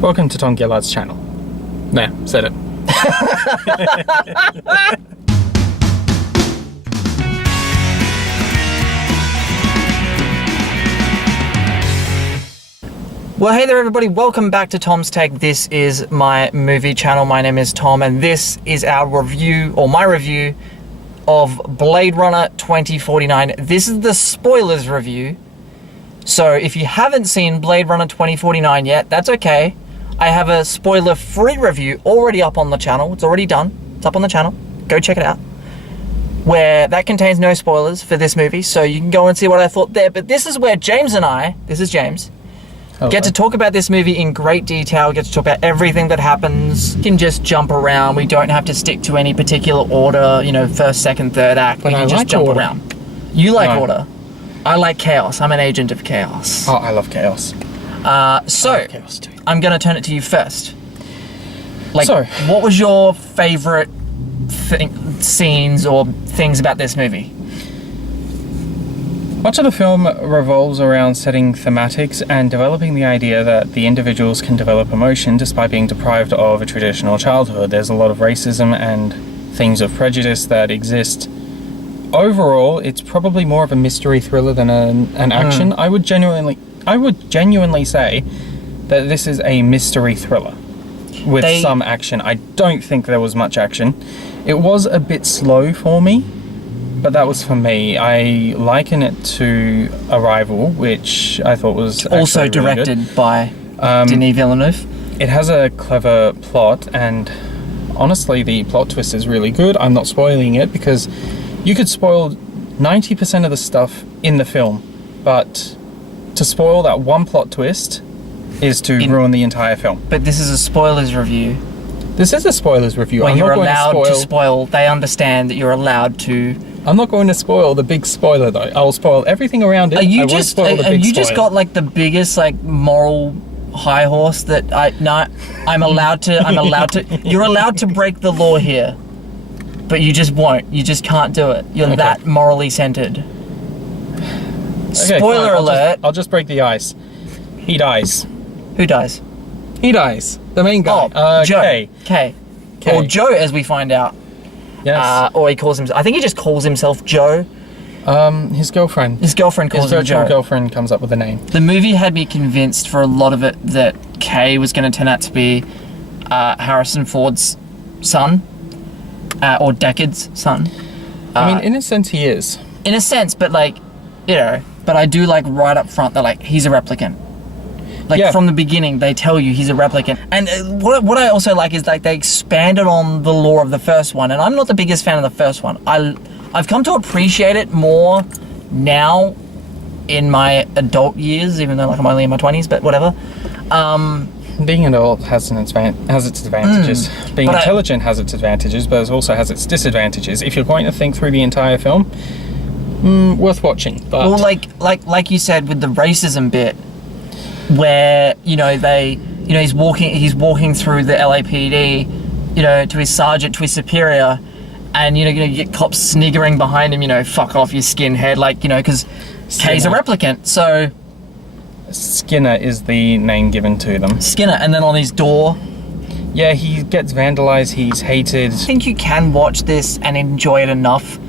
Welcome to Tom Gillard's channel. Nah, said it. Well, hey there everybody, welcome back to Tom's Take. This is my movie channel. My name is Tom and this is our review, or my review, of Blade Runner 2049. This is the spoilers review. So if you haven't seen Blade Runner 2049 yet, that's okay. I have a spoiler-free review already up on the channel. It's already done. It's up on the channel. Go check it out. Where that contains no spoilers for this movie, so you can go and see what I thought there. But this is where James and I, this is James, get to talk about this movie in great detail, get to talk about everything that happens. We can just jump around. We don't have to stick to any particular order, you know, first, second, third act. We can just jump around. You like order. I like chaos. I'm an agent of chaos. Oh, I love chaos. So, chaos too. I'm going to turn it to you first. What was your favorite scenes or things about this movie? Much of the film revolves around setting thematics and developing the idea that the individuals can develop emotion despite being deprived of a traditional childhood. There's a lot of racism and themes of prejudice that exist. Overall, it's probably more of a mystery thriller than an action. I would genuinely say that this is a mystery thriller with some action. I don't think there was much action. It was a bit slow for me. But that was for me. I liken it to Arrival, which I thought was also really directed good. by Denis Villeneuve. It has a clever plot, and honestly, the plot twist is really good. I'm not spoiling it because you could spoil 90% of the stuff in the film, but to spoil that one plot twist is to ruin the entire film. But this is a spoilers review. This is a spoilers review. When you're allowed to spoil, they understand that you're allowed to. I'm not going to spoil the big spoiler though. I'll spoil everything around it. Have you just got like the biggest like moral high horse that I'm allowed to you're allowed to break the law here. But you just won't. You just can't do it. You're that morally centered. Spoiler alert. I'll just break the ice. He dies. Who dies? He dies. The main guy. Oh, Joe. K. Or Joe, as we find out. Yes. Or he calls himself. I think he just calls himself Joe. His girlfriend. His girlfriend calls him Joe. His virtual girlfriend comes up with a name. The movie had me convinced for a lot of it that K was going to turn out to be Harrison Ford's son, or Deckard's son. I mean, in a sense, he is. In a sense, but like, you know, but I do like right up front that like he's a replicant. Like from the beginning, they tell you he's a replicant. And what I also like is like they expanded on the lore of the first one. And I'm not the biggest fan of the first one. I've come to appreciate it more now in my adult years, even though like I'm only in my 20s, but whatever. Being an adult has its advantages. Being intelligent has its advantages, but it also has its disadvantages. If you're going to think through the entire film, worth watching. But well, like you said with the racism bit, where he's walking through the LAPD, to his sergeant, to his superior, and you get cops sniggering behind him, fuck off you skinhead, because K's a replicant. So Skinner is the name given to them. Skinner, and then on his door. Yeah, he gets vandalized. He's hated. I think you can watch this and enjoy it enough.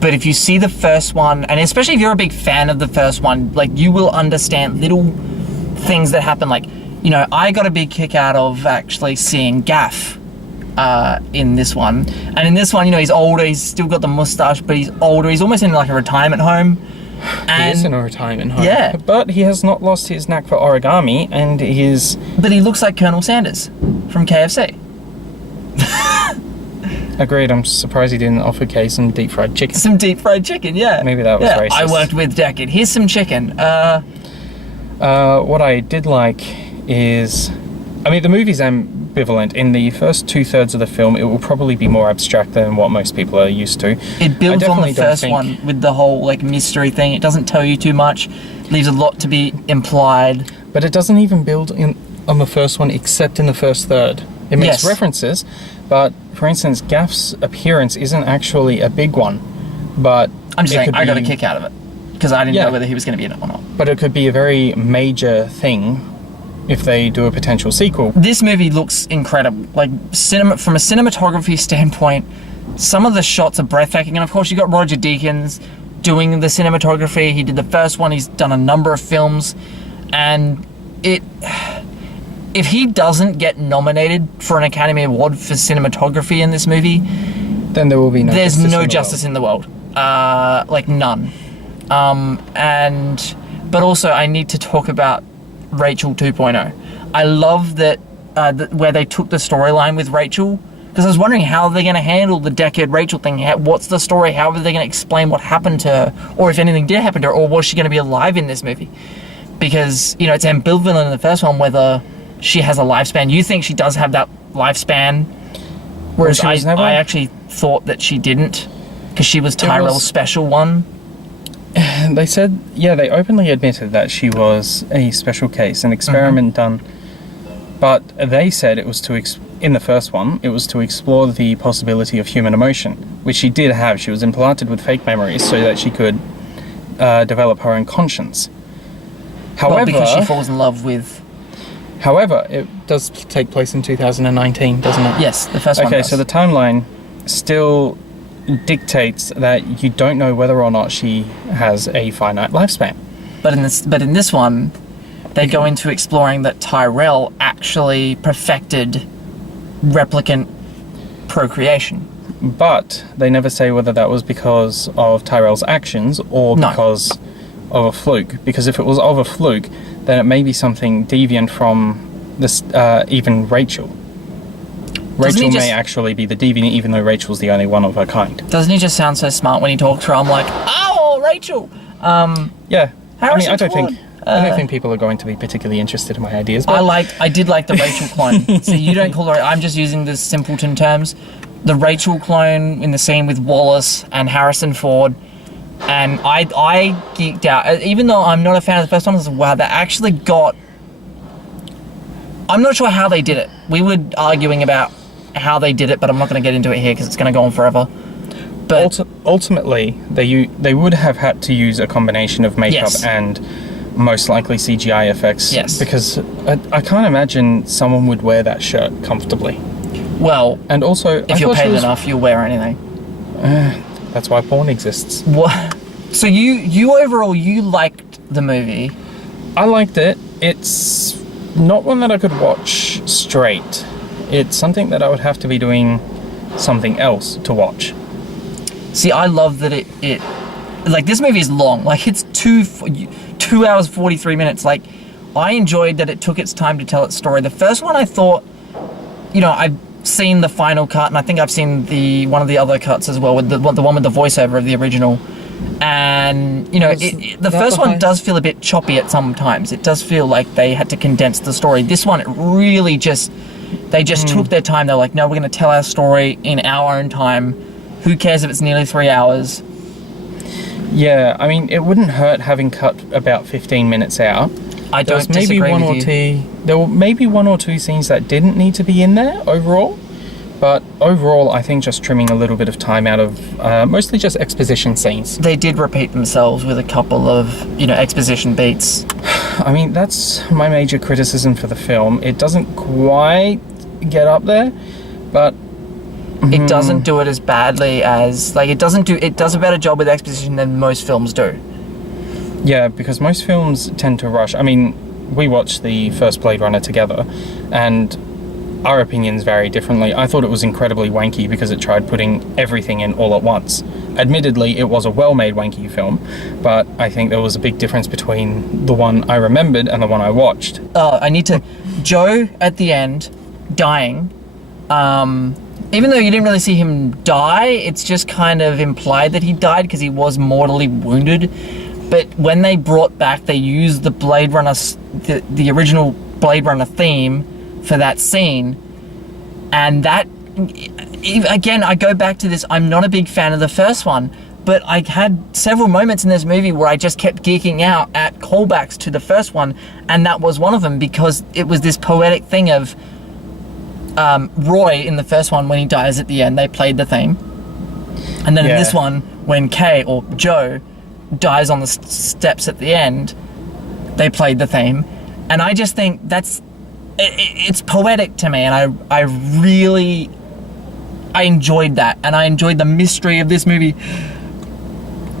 But if you see the first one, and especially if you're a big fan of the first one, you will understand little things that happen. I got a big kick out of actually seeing Gaff in this one. And in this one, he's older, he's still got the mustache, but he's older. He's almost in like a retirement home. He is in a retirement home. Yeah. But he has not lost his knack for origami, and But he looks like Colonel Sanders from KFC. Agreed. I'm surprised he didn't offer Kay some deep fried chicken. Some deep fried chicken, yeah. Maybe that was racist. I worked with Deckard. Here's some chicken. What I did like is, the movie's ambivalent. In the first 2/3 of the film, it will probably be more abstract than what most people are used to. It builds on the first one with the whole mystery thing. It doesn't tell you too much, leaves a lot to be implied. But it doesn't even build on the first one, except in the first third. It makes references, but for instance, Gaff's appearance isn't actually a big one. But I'm just saying, I got a kick out of it because I didn't know whether he was going to be in it or not. But it could be a very major thing if they do a potential sequel. This movie looks incredible. Like, from a cinematography standpoint, some of the shots are breathtaking. And of course, you got Roger Deakins doing the cinematography. He did the first one. He's done a number of films. And if he doesn't get nominated for an Academy Award for cinematography in this movie, then there will be no there's justice no in the justice world. in the world. Like, none. But also, I need to talk about Rachel 2.0. I love that where they took the storyline with Rachel, because I was wondering how they're going to handle the Deckard Rachel thing. What's the story? How are they going to explain what happened to her, or if anything did happen to her, or was she going to be alive in this movie? Because, you know, it's ambivalent in the first one whether she has a lifespan. You think she does have that lifespan, whereas I actually thought that she didn't, because she was Tyrell's special one. They said, yeah, they openly admitted that she was a special case, an experiment done. But they said it was in the first one, it was to explore the possibility of human emotion, which she did have. She was implanted with fake memories so that she could develop her own conscience. However, well, because she falls in love with... However, it does take place in 2019, doesn't it? Yes, the first one does. Okay, so the timeline still dictates that you don't know whether or not she has a finite lifespan. But in this one, they go into exploring that Tyrell actually perfected replicant procreation. But they never say whether that was because of Tyrell's actions or because of a fluke. Because if it was of a fluke, then it may be something deviant from this, even Rachel. Rachel may actually be the deviant, even though Rachel's the only one of her kind. Doesn't he just sound so smart when he talks to her? I'm like, oh, Rachel! Yeah. Harrison I don't Ford. think think people are going to be particularly interested in my ideas. But I did like the Rachel clone. So you don't call her... I'm just using the simpleton terms. The Rachel clone in the scene with Wallace and Harrison Ford. And I geeked out. Even though I'm not a fan of the first one, I was like, wow, that actually got... I'm not sure how they did it. We were arguing about how they did it, but I'm not going to get into it here because it's going to go on forever. But ultimately, they would have had to use a combination of makeup and most likely CGI effects. Yes. Because I can't imagine someone would wear that shirt comfortably. Well, and also, if you're paid enough, you'll wear anything. That's why porn exists. What? So you overall, you liked the movie? I liked it. It's not one that I could watch straight. It's something that I would have to be doing something else to watch. See, I love that it like, this movie is long. Like, it's 2 hours 43 minutes. Like, I enjoyed that it took its time to tell its story. The first one, I thought, you know, I've seen the final cut, and I think I've seen one of the other cuts as well, with the one with the voiceover of the original. And, you know, the first one does feel a bit choppy at some times. It does feel like they had to condense the story. This one, it really they just took their time. They're like, no, we're going to tell our story in our own time. Who cares if it's nearly 3 hours? Yeah, I mean, it wouldn't hurt having cut about 15 minutes out. I don't disagree with you. There were maybe one or two scenes that didn't need to be in there overall. But overall, I think just trimming a little bit of time out of mostly just exposition scenes. They did repeat themselves with a couple of, you know, exposition beats. I mean, that's my major criticism for the film. It doesn't quite get up there, but... It doesn't do it as badly as... Like, it does a better job with exposition than most films do. Yeah, because most films tend to rush. I mean, we watched the first Blade Runner together, and our opinions vary differently. I thought it was incredibly wanky because it tried putting everything in all at once. Admittedly, it was a well-made wanky film, but I think there was a big difference between the one I remembered and the one I watched. Oh, I need to... Joe, at the end, dying, even though you didn't really see him die, it's just kind of implied that he died because he was mortally wounded. But when they brought back, they used the Blade Runner, the original Blade Runner theme for that scene. And that, again, I go back to this, I'm not a big fan of the first one, but I had several moments in this movie where I just kept geeking out at callbacks to the first one, and that was one of them, because it was this poetic thing of Roy in the first one, when he dies at the end, they played the theme. And then in this one, when Kay, or Joe, dies on the steps at the end, they played the theme. And I just think it's poetic to me, and I really enjoyed that, and I enjoyed the mystery of this movie.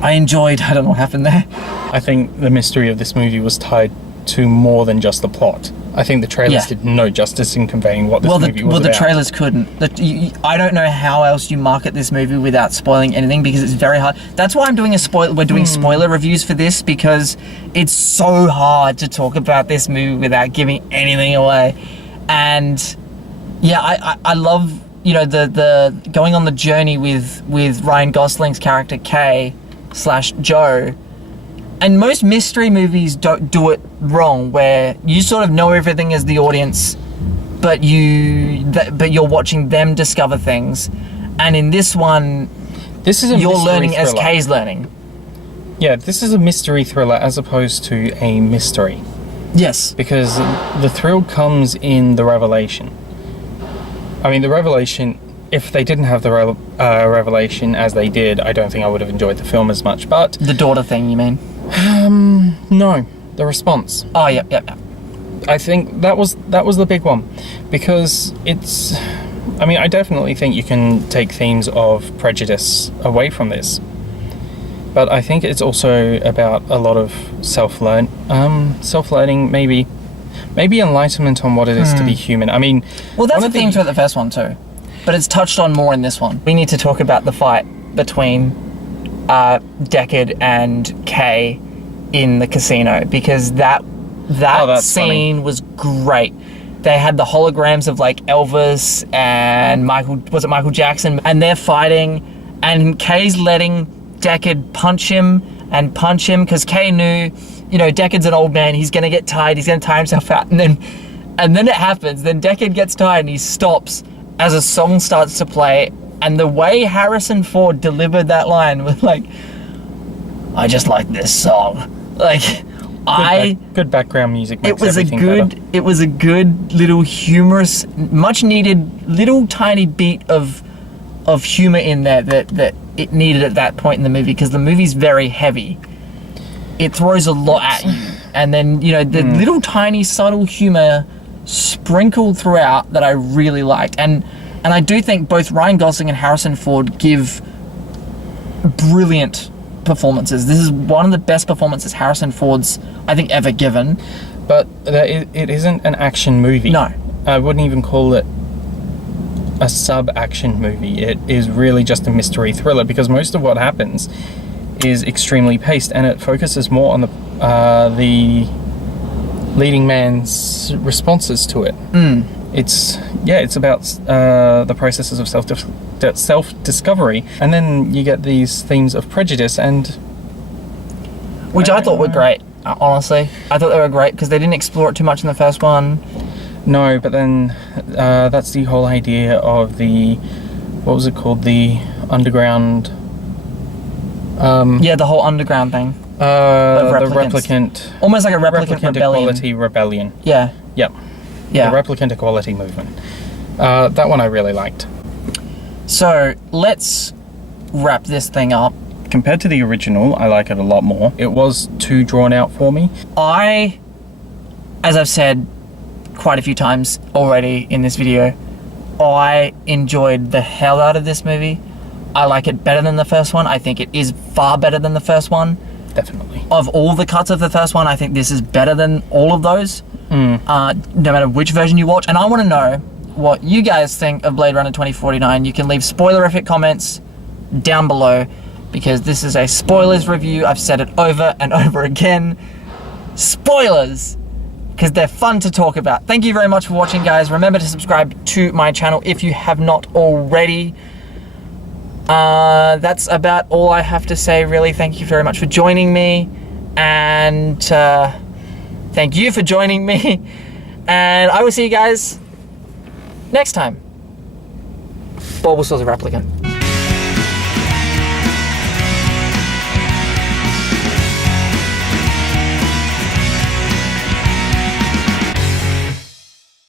I don't know what happened there. I think the mystery of this movie was tied to more than just the plot. I think the trailers did no justice in conveying what this movie was about. The trailers couldn't. I don't know how else you market this movie without spoiling anything, because it's very hard. That's why I'm doing we're doing spoiler reviews for this, because it's so hard to talk about this movie without giving anything away. And yeah, I love, you know, the going on the journey with Ryan Gosling's character Kay/Joe. And most mystery movies don't do it wrong, where you sort of know everything as the audience, but you're watching them discover things. And in this one, you're learning as Kay's learning. Yeah, this is a mystery thriller as opposed to a mystery. Yes. Because the thrill comes in the revelation. I mean, the revelation, if they didn't have the revelation as they did, I don't think I would have enjoyed the film as much, but... The daughter thing, you mean? No. The response. Oh, yep. I think that was the big one. Because it's... I mean, I definitely think you can take themes of prejudice away from this. But I think it's also about a lot of self-learning, maybe enlightenment on what it is to be human. I mean... Well, that's a theme throughout the first one, too. But it's touched on more in this one. We need to talk about the fight between Deckard and Kay in the casino, because that scene was great. They had the holograms of like Elvis and Michael Jackson, and they're fighting, and Kay's letting Deckard punch him because Kay knew, you know, Deckard's an old man, he's gonna get tired, he's gonna tire himself out, and then it happens. Then Deckard gets tired and he stops as a song starts to play, and the way Harrison Ford delivered that line was like, I just like this song. Like, good background music makes it was everything better. It was a good little humorous, much needed little tiny beat of humor in there that it needed at that point in the movie, because the movie's very heavy. It throws a lot at you, and then, you know, the little tiny subtle humor sprinkled throughout that I really liked, and I do think both Ryan Gosling and Harrison Ford give brilliant performances. This is one of the best performances Harrison Ford's, I think, ever given. But it isn't an action movie. No. I wouldn't even call it a sub-action movie. It is really just a mystery thriller, because most of what happens is extremely paced, and it focuses more on the leading man's responses to it. It's about the processes of self-discovery, and then you get these themes of prejudice, and which I thought were great. Honestly, I thought they were great because they didn't explore it too much in the first one. No, but then that's the whole idea of the, what was it called, the underground. Yeah, the whole underground thing. The replicant. Almost like a replicant rebellion. Equality rebellion. Yeah. Yep. Yeah. The replicant equality movement. That one I really liked. So let's wrap this thing up. Compared to the original, I like it a lot more. It was too drawn out for me. As I've said quite a few times already in this video, I enjoyed the hell out of this movie. I like it better than the first one. I think it is far better than the first one. Definitely. Of all the cuts of the first one, I think this is better than all of those. No matter which version you watch. And I want to know what you guys think of Blade Runner 2049. You can leave spoilerific comments down below, because this is a spoilers review. I've said it over and over again. Spoilers! Because they're fun to talk about. Thank you very much for watching, guys. Remember to subscribe to my channel if you have not already. That's about all I have to say, really. Thank you very much for joining me. And thank you for joining me. And I will see you guys next time. Bulbasaur's a replicant.